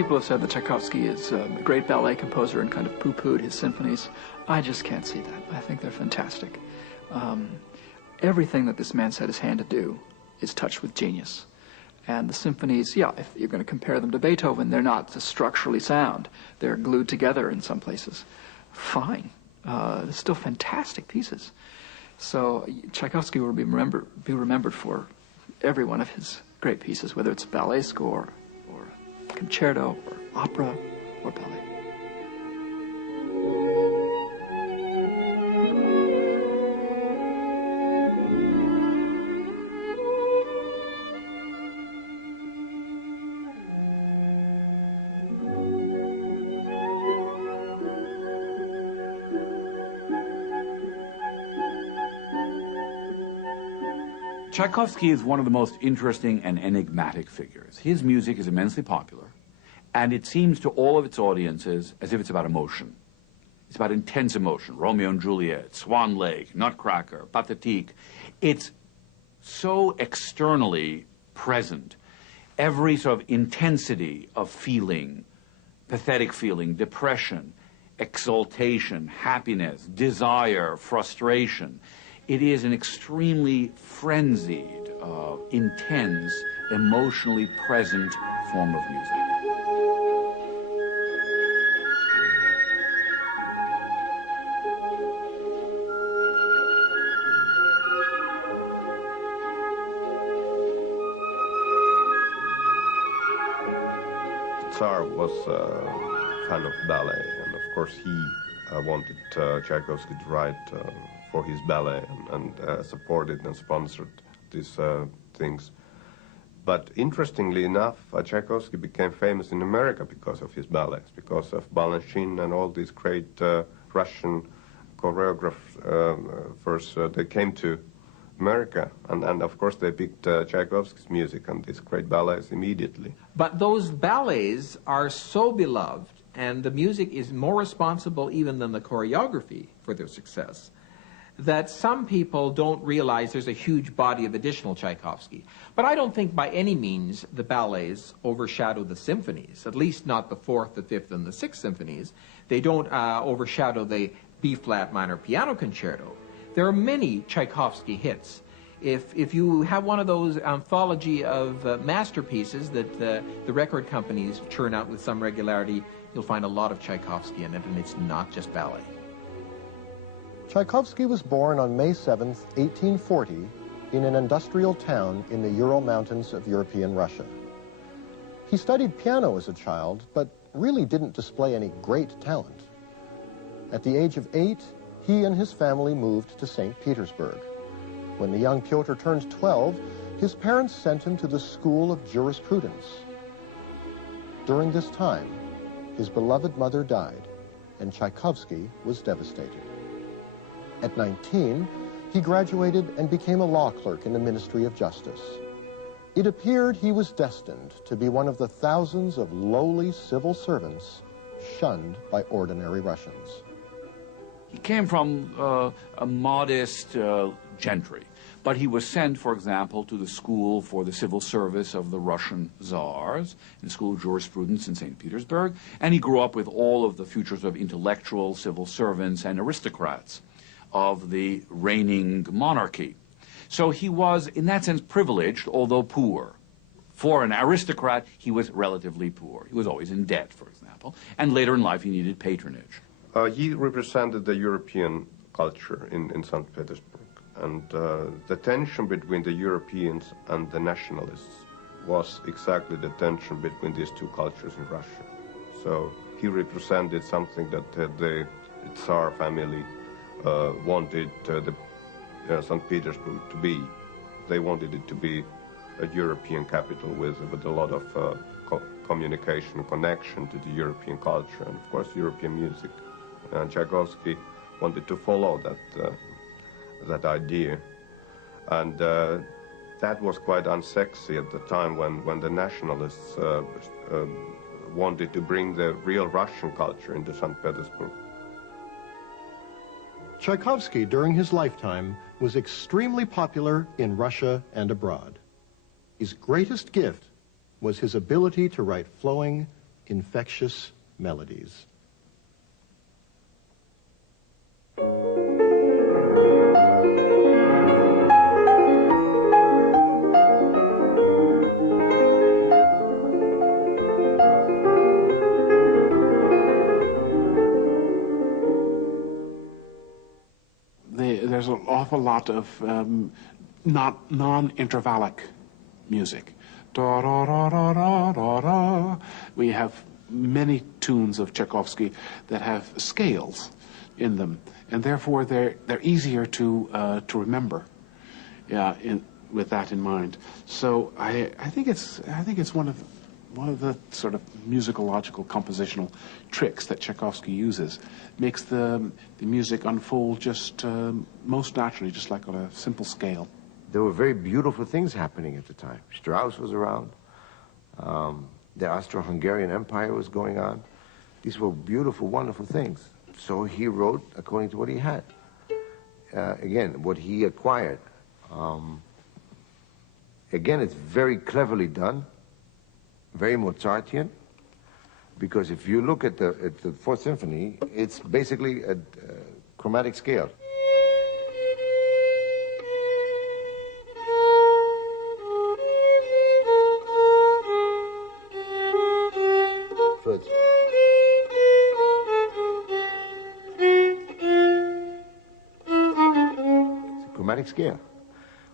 People have said that Tchaikovsky is a great ballet composer and kind of poo-pooed his symphonies. I just can't see that. I think they're fantastic. Everything that this man set his hand to do is touched with genius. And the symphonies, yeah, if you're going to compare them to Beethoven, they're not structurally sound. They're glued together in some places. Fine. They're still fantastic pieces. So Tchaikovsky will be remembered for every one of his great pieces, whether it's a ballet score, or concerto, or opera, or ballet. Tchaikovsky is one of the most interesting and enigmatic figures. His music is immensely popular, and it seems to all of its audiences as if it's about emotion. It's about intense emotion. Romeo and Juliet, Swan Lake, Nutcracker, Pathétique. It's so externally present. Every sort of intensity of feeling, pathetic feeling, depression, exaltation, happiness, desire, frustration. It is an extremely frenzied, intense, emotionally present form of music. Tsar was a fan of ballet, and of course he wanted Tchaikovsky to write for his ballet and supported and sponsored these things. But interestingly enough, Tchaikovsky became famous in America because of his ballets, because of Balanchine and all these great Russian choreographers. They came to America, and of course they picked Tchaikovsky's music and these great ballets immediately. But those ballets are so beloved, and the music is more responsible even than the choreography for their success, that some people don't realize there's a huge body of additional Tchaikovsky. But I don't think by any means the ballets overshadow the symphonies, at least not the fourth, the fifth, and the sixth symphonies. They don't overshadow the B-flat minor piano concerto. There are many Tchaikovsky hits. If you have one of those anthology of masterpieces that the record companies churn out with some regularity, you'll find a lot of Tchaikovsky in it, and it's not just ballet. Tchaikovsky was born on May 7, 1840, in an industrial town in the Ural Mountains of European Russia. He studied piano as a child, but really didn't display any great talent. At the age of 8, he and his family moved to St. Petersburg. When the young Pyotr turned 12, his parents sent him to the School of Jurisprudence. During this time, his beloved mother died, and Tchaikovsky was devastated. At 19, he graduated and became a law clerk in the Ministry of Justice. It appeared he was destined to be one of the thousands of lowly civil servants shunned by ordinary Russians. He came from a modest gentry, but he was sent, for example, to the school for the civil service of the Russian czars, in the School of Jurisprudence in St. Petersburg, and he grew up with all of the futures of intellectual civil servants and aristocrats of the reigning monarchy. So he was, in that sense, privileged, although poor. For an aristocrat, he was relatively poor. He was always in debt, for example, and later in life he needed patronage. He represented the European culture in St. Petersburg, and the tension between the Europeans and the nationalists was exactly the tension between these two cultures in Russia. So he represented something that the Tsar family wanted St. Petersburg to be. They wanted it to be a European capital with a lot of communication, connection to the European culture, and of course European music. And Tchaikovsky wanted to follow that idea, and that was quite unsexy at the time when the nationalists wanted to bring the real Russian culture into St. Petersburg. Tchaikovsky, during his lifetime, was extremely popular in Russia and abroad. His greatest gift was his ability to write flowing, infectious melodies. There's an awful lot of non-intervallic music. Da, da, da, da, da, da, da. We have many tunes of Tchaikovsky that have scales in them, and therefore they're easier to remember. Yeah, with that in mind. So I think it's one of the sort of musicological compositional tricks that Tchaikovsky uses. Makes the music unfold just most naturally, just like on a simple scale. There were very beautiful things happening at the time. Strauss was around. The Austro-Hungarian Empire was going on. These were beautiful, wonderful things. So he wrote according to what he had. Again, what he acquired. Again, it's very cleverly done, very Mozartian, because if you look at the Fourth Symphony, it's basically a chromatic scale. So it's a chromatic scale,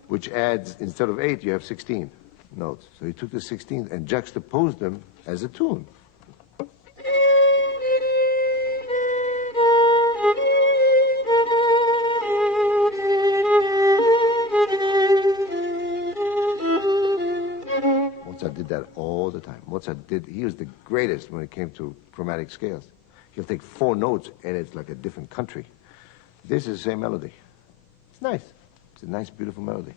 which adds, instead of 8, you have 16 notes. So he took the 16 and juxtaposed them as a tune. Mozart did that all the time. He was the greatest when it came to chromatic scales. He'll take 4 notes and it's like a different country. This is the same melody. It's nice. It's a nice, beautiful melody.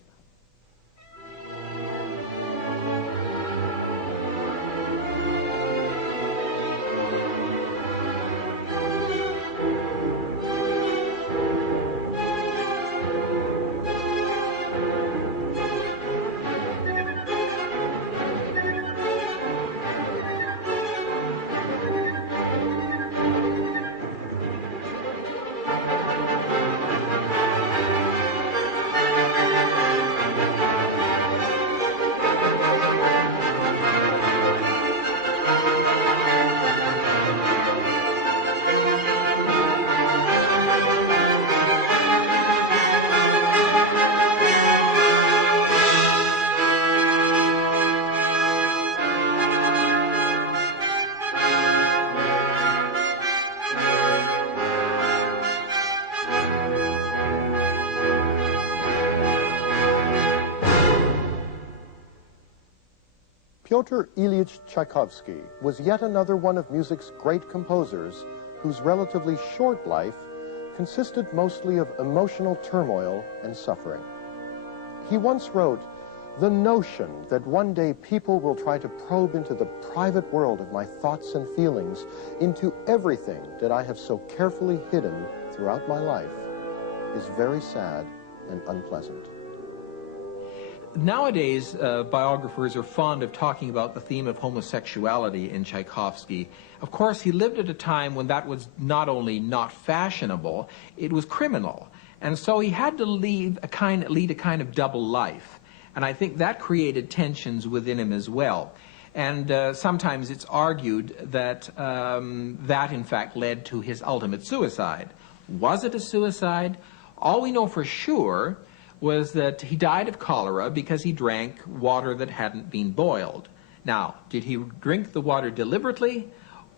Pyotr Il'Yich Tchaikovsky was yet another one of music's great composers whose relatively short life consisted mostly of emotional turmoil and suffering. He once wrote, "The notion that one day people will try to probe into the private world of my thoughts and feelings, into everything that I have so carefully hidden throughout my life, is very sad and unpleasant." Nowadays, biographers are fond of talking about the theme of homosexuality in Tchaikovsky. Of course, he lived at a time when that was not only not fashionable, it was criminal. And so he had to lead a kind of double life. And I think that created tensions within him as well. And sometimes it's argued that that, in fact, led to his ultimate suicide. Was it a suicide? All we know for sure was that he died of cholera because he drank water that hadn't been boiled. Now, did he drink the water deliberately,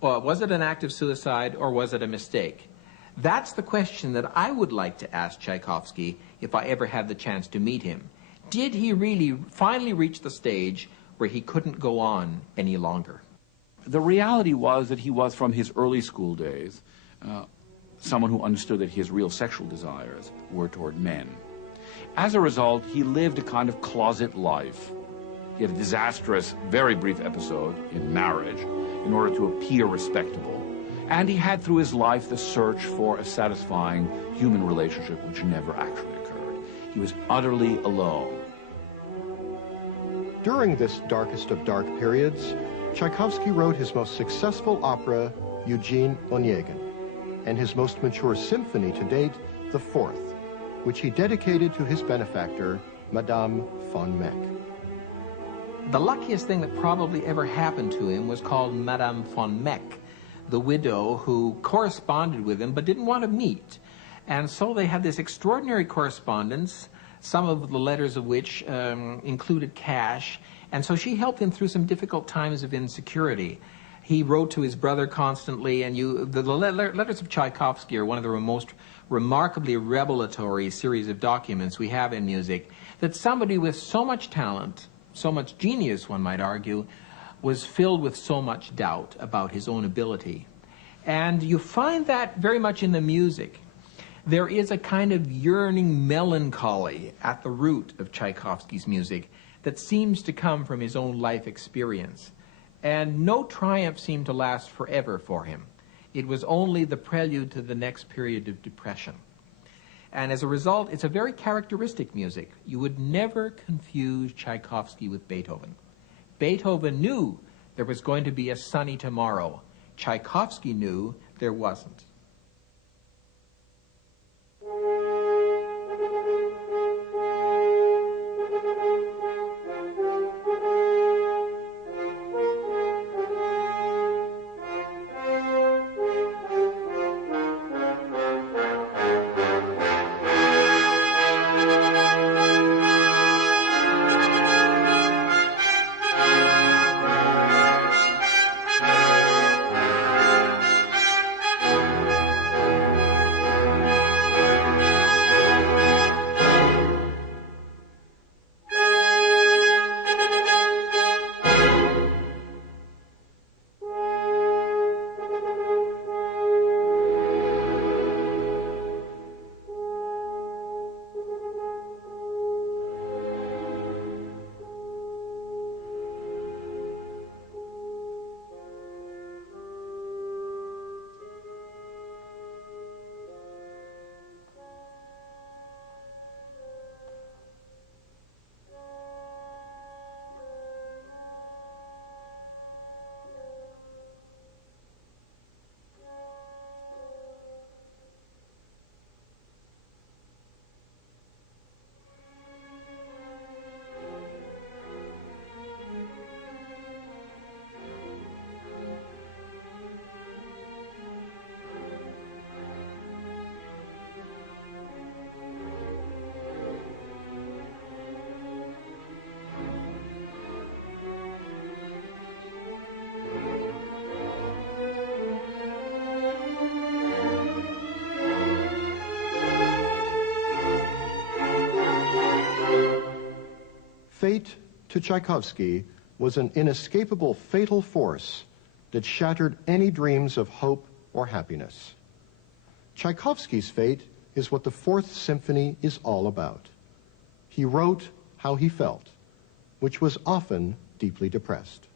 or was it an act of suicide, or was it a mistake? That's the question that I would like to ask Tchaikovsky if I ever had the chance to meet him. Did he really finally reach the stage where he couldn't go on any longer? The reality was that he was, from his early school days, someone who understood that his real sexual desires were toward men. As a result, he lived a kind of closet life. He had a disastrous, very brief episode in marriage in order to appear respectable. And he had through his life the search for a satisfying human relationship which never actually occurred. He was utterly alone. During this darkest of dark periods, Tchaikovsky wrote his most successful opera, Eugene Onegin, and his most mature symphony to date, the Fourth, which he dedicated to his benefactor, Madame von Meck. The luckiest thing that probably ever happened to him was called Madame von Meck, the widow who corresponded with him but didn't want to meet. And so they had this extraordinary correspondence, some of the letters of which included cash. And so she helped him through some difficult times of insecurity. He wrote to his brother constantly, and the letters of Tchaikovsky are one of the most remarkably revelatory series of documents we have in music, that somebody with so much talent, so much genius, one might argue, was filled with so much doubt about his own ability. And you find that very much in the music. There is a kind of yearning melancholy at the root of Tchaikovsky's music that seems to come from his own life experience. And no triumph seemed to last forever for him. It was only the prelude to the next period of depression. And as a result, it's a very characteristic music. You would never confuse Tchaikovsky with Beethoven. Beethoven knew there was going to be a sunny tomorrow. Tchaikovsky knew there wasn't. Fate, to Tchaikovsky, was an inescapable fatal force that shattered any dreams of hope or happiness. Tchaikovsky's fate is what the Fourth Symphony is all about. He wrote how he felt, which was often deeply depressed.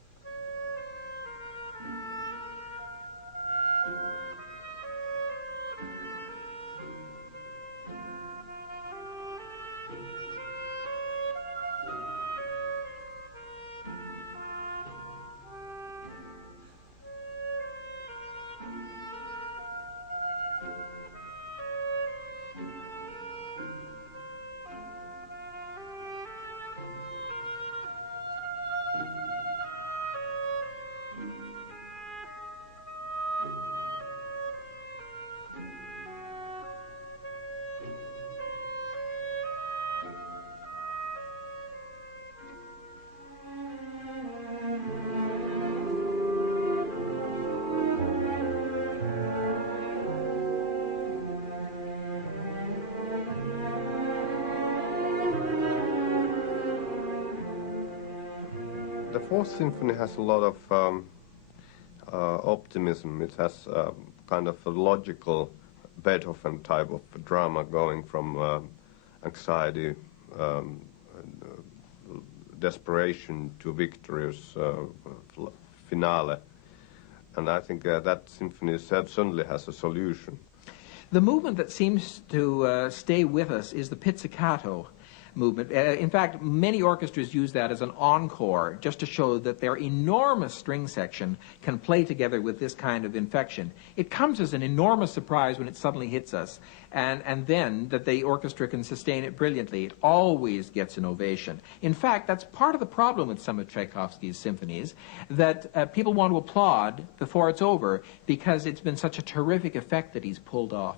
The Fourth Symphony has a lot of optimism. It has kind of a logical Beethoven type of drama going from anxiety, desperation to victorious finale. And I think that symphony certainly has a solution. The movement that seems to stay with us is the pizzicato. movement. In fact, many orchestras use that as an encore, just to show that their enormous string section can play together with this kind of infection. It comes as an enormous surprise when it suddenly hits us, and then that the orchestra can sustain it brilliantly. It always gets an ovation. In fact, that's part of the problem with some of Tchaikovsky's symphonies, that people want to applaud before it's over because it's been such a terrific effect that he's pulled off.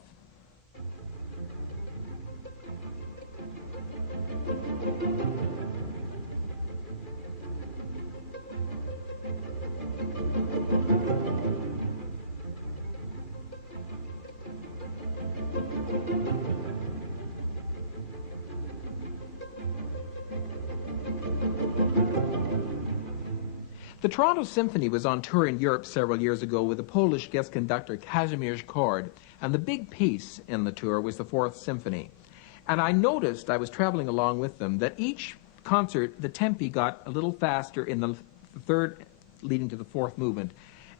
The Toronto Symphony was on tour in Europe several years ago with the Polish guest conductor Kazimierz Kord, and the big piece in the tour was the Fourth Symphony. And I noticed, I was traveling along with them, that each concert, the tempi got a little faster in the third leading to the fourth movement.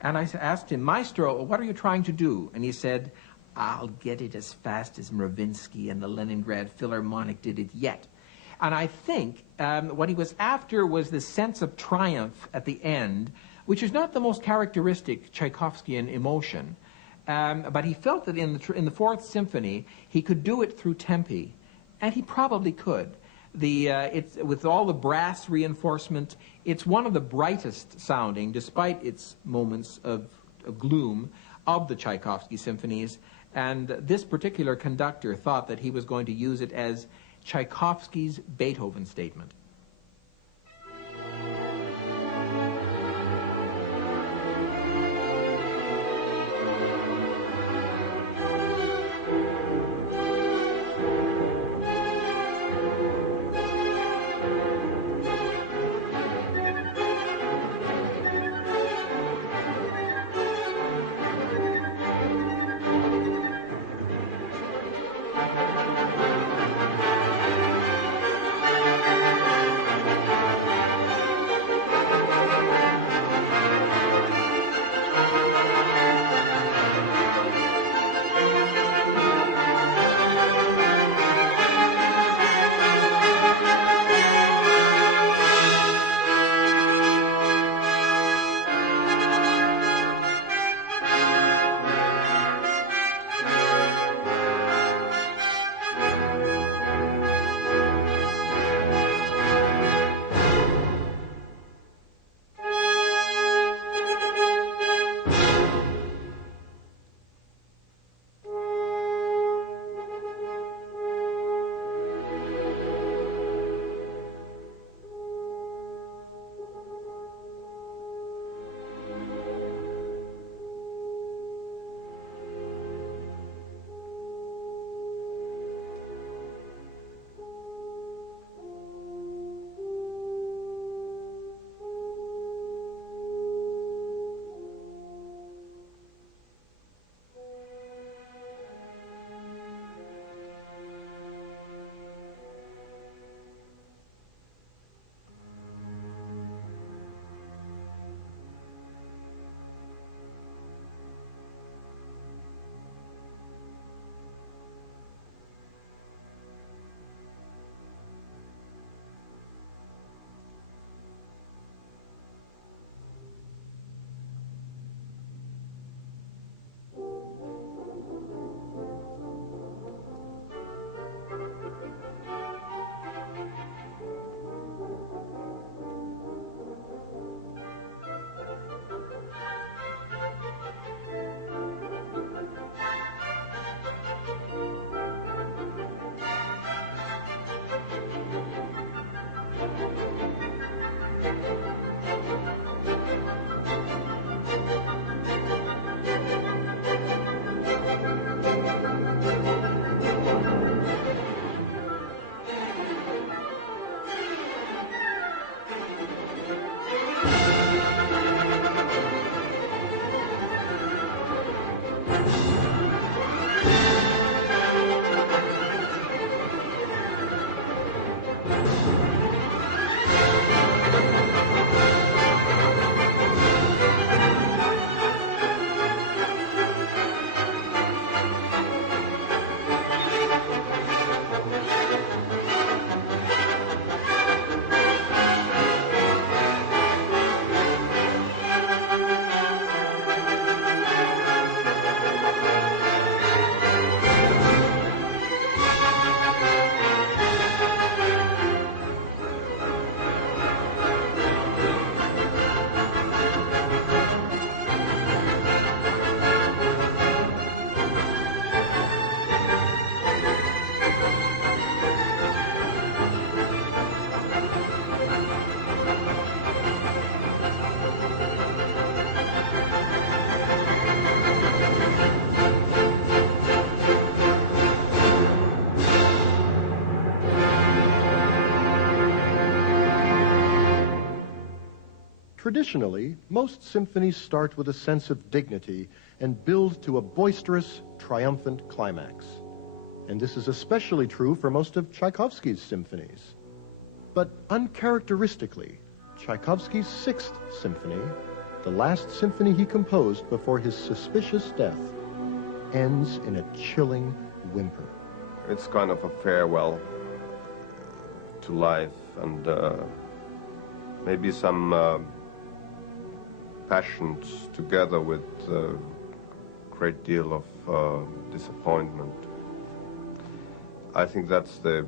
And I asked him, Maestro, what are you trying to do? And he said, I'll get it as fast as Mravinsky and the Leningrad Philharmonic did it yet. And I think what he was after was this sense of triumph at the end, which is not the most characteristic Tchaikovskyan emotion. But he felt that in the Fourth Symphony, he could do it through tempi, and he probably could. With all the brass reinforcement, it's one of the brightest sounding, despite its moments of gloom, of the Tchaikovsky symphonies. And this particular conductor thought that he was going to use it as Tchaikovsky's Beethoven statement. Traditionally, most symphonies start with a sense of dignity and build to a boisterous, triumphant climax. And this is especially true for most of Tchaikovsky's symphonies. But uncharacteristically, Tchaikovsky's Sixth Symphony, the last symphony he composed before his suspicious death, ends in a chilling whimper. It's kind of a farewell to life, and maybe some passions together with a great deal of disappointment. I think that's the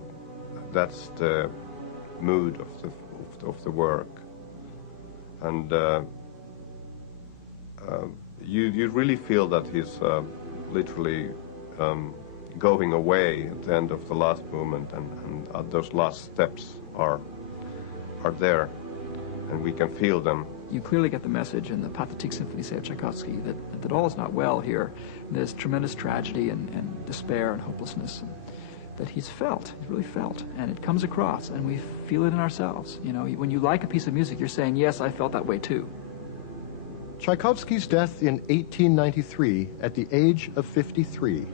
mood of the work, and you really feel that he's literally going away at the end of the last movement, and those last steps are there, and we can feel them. You clearly get the message in the Pathétique Symphony, say, of Tchaikovsky, that all is not well here. There's tremendous tragedy and despair and hopelessness that he's really felt, and it comes across, and we feel it in ourselves. You know, when you like a piece of music, you're saying, yes, I felt that way too. Tchaikovsky's death in 1893 at the age of 53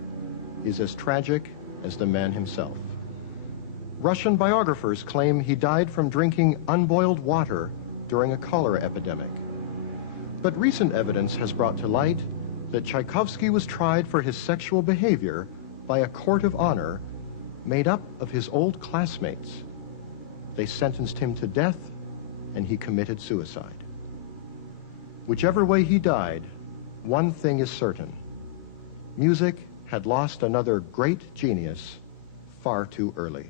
is as tragic as the man himself. Russian biographers claim he died from drinking unboiled water during a cholera epidemic. But recent evidence has brought to light that Tchaikovsky was tried for his sexual behavior by a court of honor made up of his old classmates. They sentenced him to death, and he committed suicide. Whichever way he died, one thing is certain. Music had lost another great genius far too early.